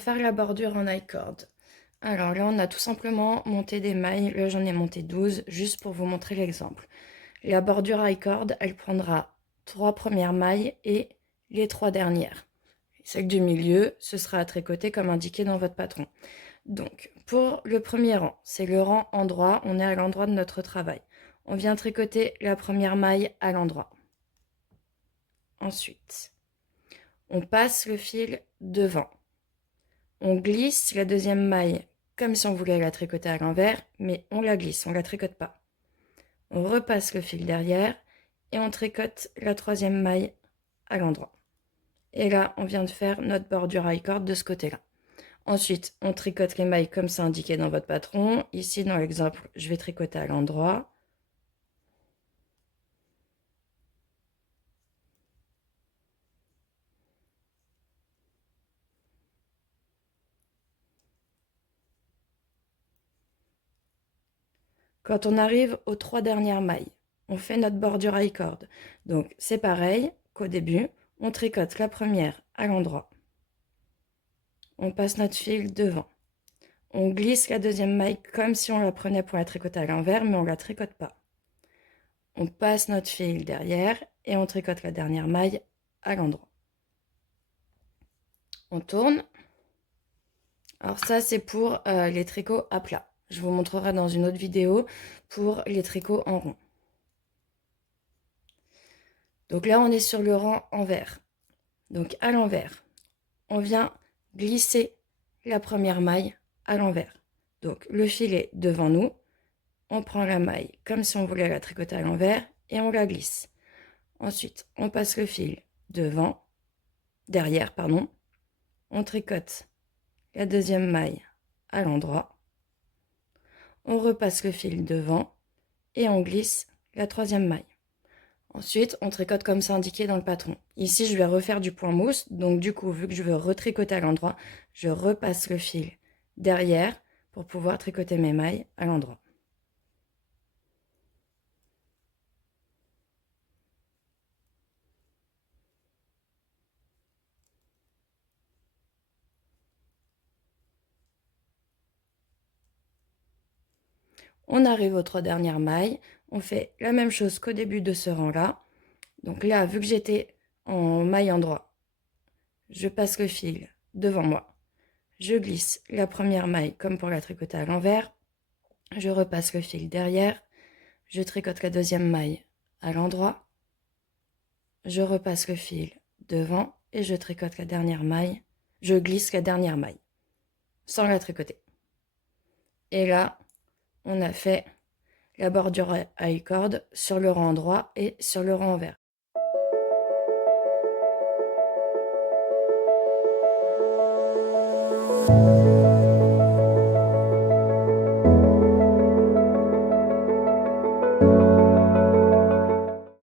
pour faire la bordure en I-cord. Alors là, on a tout simplement monté des mailles. Là, j'en ai monté 12, juste pour vous montrer l'exemple. La bordure I-cord, elle prendra 3 premières mailles et les 3 dernières. Celle du milieu, ce sera à tricoter comme indiqué dans votre patron. Donc, pour le premier rang, c'est le rang endroit, on est à l'endroit de notre travail. On vient tricoter la première maille à l'endroit. Ensuite, on passe le fil devant. On glisse la deuxième maille comme si on voulait la tricoter à l'envers, mais on la glisse, on la tricote pas. On repasse le fil derrière et on tricote la troisième maille à l'endroit. Et là, on vient de faire notre bordure I-cord de ce côté-là. Ensuite, on tricote les mailles comme c'est indiqué dans votre patron. Ici, dans l'exemple, je vais tricoter à l'endroit. Quand on arrive aux 3 dernières mailles, on fait notre bordure I-cord. Donc, c'est pareil qu'au début, on tricote la première à l'endroit. On passe notre fil devant. On glisse la deuxième maille comme si on la prenait pour la tricoter à l'envers, mais on ne la tricote pas. On passe notre fil derrière et on tricote la dernière maille à l'endroit. On tourne. Alors ça, c'est pour les tricots à plat. Je vous montrerai dans une autre vidéo pour les tricots en rond. Donc là, on est sur le rang envers. Donc à l'envers, on vient glisser la première maille à l'envers. Donc le fil est devant nous. On prend la maille comme si on voulait la tricoter à l'envers et on la glisse. Ensuite, on passe le fil derrière, pardon. On tricote la deuxième maille à l'endroit. On repasse le fil devant et on glisse la troisième maille. Ensuite, on tricote comme c'est indiqué dans le patron. Ici, je vais refaire du point mousse. Donc du coup, vu que je veux retricoter à l'endroit, je repasse le fil derrière pour pouvoir tricoter mes mailles à l'endroit. On arrive aux 3 dernières mailles. On fait la même chose qu'au début de ce rang-là. Donc là, vu que j'étais en maille endroit, je passe le fil devant moi. Je glisse la première maille comme pour la tricoter à l'envers. Je repasse le fil derrière. Je tricote la deuxième maille à l'endroit. Je repasse le fil devant et je tricote la dernière maille. Je glisse la dernière maille sans la tricoter. Et là, on a fait la bordure I-cord sur le rang droit et sur le rang envers.